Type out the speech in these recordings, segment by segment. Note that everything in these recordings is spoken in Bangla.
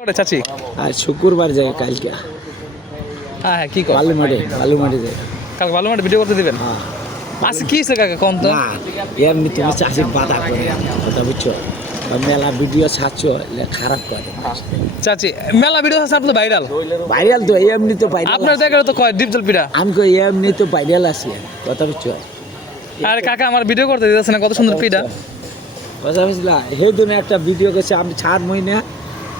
করে চাচি আর শুক্রবার যাই কালকে হ্যাঁ হ্যাঁ কি কর বালুমাটি যাই কাল ভালো মাঠে ভিডিও করতে দিবেন হ্যাঁ আচ্ছা কি হয়েছে কাকা কোন তো না এমনি তুমি চাষি বাধা করে কথা বুঝছো মেলা ভিডিও ছাড়ছো খারাপ করে চাচি মেলা ভিডিও আছে আপনার ভাইরাল ভাইরাল তো এমনি তো ভাইরাল আপনার দেখে তো কয় ডিপজল পিঠা আমি কই এমনি তো ভাইরাল আছি কথা বুঝছো আরে কাকা আমার ভিডিও করতে দিতেছে না কত সুন্দর পিঠা কথা বুঝলা সেই দিনে একটা ভিডিও করছে আমি 4 মহিনা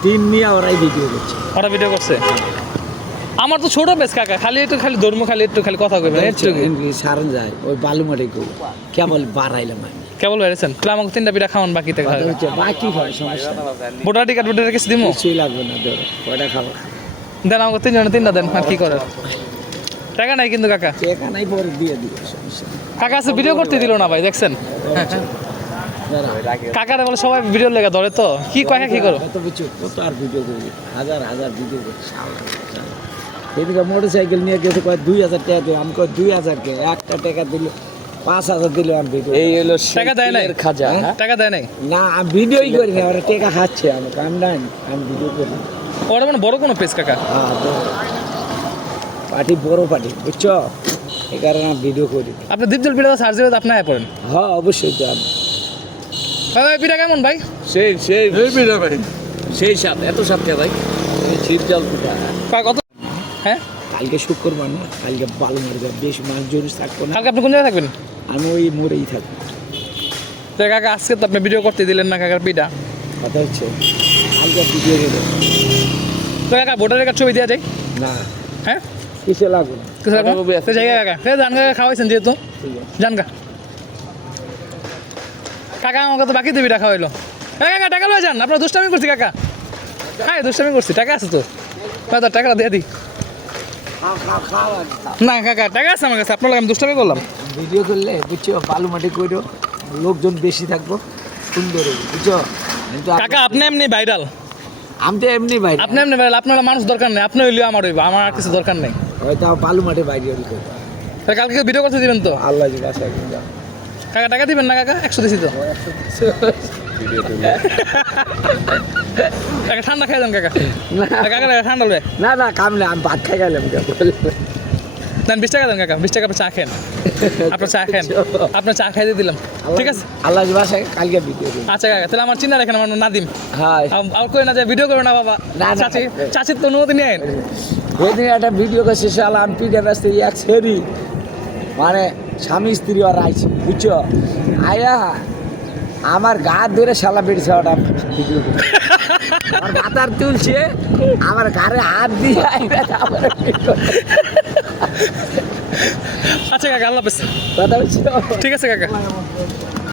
3 নিয়ে ওরাই ভিডিও করছে ওরা ভিডিও করছে আমার তো ছোট বেশ কাকা খালি ধর্ম খালি কথা কইবেন একটু সারণ যায় ওই বালুমাটি কই কেবল বাড়াইলাম আমি কেবল বেড়েছেন তাহলে আমাকে 3টা পিঠা খাওয়ান বাকি থেকে কথা বুঝছো বাকি হয় সমস্যা ভোটার টিকার কিছু দিমু কিছুই লাগবে না ধরো কয়টা খাবো দেন আমাকে 3টা দেন আর কি করার টাকা নাই কিন্তু কাকা এখানেই পরে দিয়ে দিবে সমস্যা কাকা আছে ভিডিও করতে দিল না ভাই দেখছেন কাকারে বলে সবাই ভিডিও লেগে ধরে তো কি কয় কি করো কত কিছু কত আর ভিডিও করি হাজার ভিডিও করি এদিকে মোটর সাইকেল নিয়ে গেছে কয় 2000 টাকা দিল আমি কয় 2000 কে একটা টাকা দিল 5000 দিল আমি ভিডিও এই হলো টাকা দেয় নাই খাজা টাকা দেয় নাই না আমি ভিডিওই করি না ওরা টাকা খাচ্ছে আমাকে আমি নাই আমি ভিডিও করি ওরা মানে বড় কোনো পেজ কাকা হ্যাঁ পার্টি বড় পার্টি বুঝছো এই কারণে আমি ভিডিও করি আপনি দীপজল পিঠা সার্চ দিলে আপনি আয় পড়েন হ্যাঁ অবশ্যই তো আমি ভাই পিঠা কেমন ভাই সেই পিঠা ভাই সেই সাথ এত সাথ কে ভাই শীত জল পিঠা কত হ্যাঁ কালকে শুক্রবার না কালকে বালু মারবে বেশ মাছ জরুরি থাকবো না কালকে আপনি কোন জায়গায় থাকবেন আমি ওই মোড়েই থাকবো তো কাকা আজকে তো আপনি ভিডিও করতে দিলেন না কাকার পিঠা কথা হচ্ছে কালকে ভিডিও গেল তো কাকা ভোটারের কাছে ছবি দেওয়া যায় না হ্যাঁ কিসে লাগবে না তো জায়গা কাকা সে জান কাকা খাওয়াইছেন যেহেতু জান কাকা আমাকে তো বাকি পিঠা খাওয়াইলো কাকা টাকা লয়ে যান আপনার দুষ্টামি করছি কাকা হ্যাঁ দুষ্টামি করছি টাকা আছে তো টাকা দিয়ে দিই না কাকা টাকা আছে আমার কাছে আপনার আমি দুষ্টামি করলাম ভিডিও করলে বুঝছো বালু মাটি করো লোকজন বেশি থাকবো সুন্দর হবে বুঝছো কাকা আপনি এমনি ভাইরাল আমি তো এমনি ভাই আপনি এমনি ভাইরাল আপনার মানুষ দরকার নেই আপনি হইলেও আমার হইব আমার আর কিছু দরকার নেই হয়তো বালু মাটি বাইরে কালকে ভিডিও করতে দিবেন তো আল্লাহ বাসায় কাকা টাকা দিবেন না কাকা 100 দিছি তো কাকা ঠান্ডা খাই যান কাকা কাকা ঠান্ডা লবে না কামলে আমি ভাত খাই গেলাম দেন 20 টাকা দেন কাকা 20 টাকা চা খেন আপনার চা খাই দিয়ে দিলাম ঠিক আছে আল্লাহ বাসায় কালকে ভিডিও আচ্ছা কাকা তাহলে আমার চিন্তা রাখেন আমার নাদিম হ্যাঁ আর কই না যে ভিডিও করবে না বাবা চাচির তো অনুমতি নেন ওইদিন একটা ভিডিও করছে শালা আমি পিঠে ব্যস্ত এক সেরি মানে স্বামী স্ত্রী আর আইছে বুঝছো আয়া আমার গা ধরে শালা বেড়েছে ওটা ভিডিও করে আমার মাথার তুলছে আমার ঘরে হাত দিয়ে আচ্ছা কাকা আল্লাহ হাফেজ কথা বলছো ঠিক আছে কাকা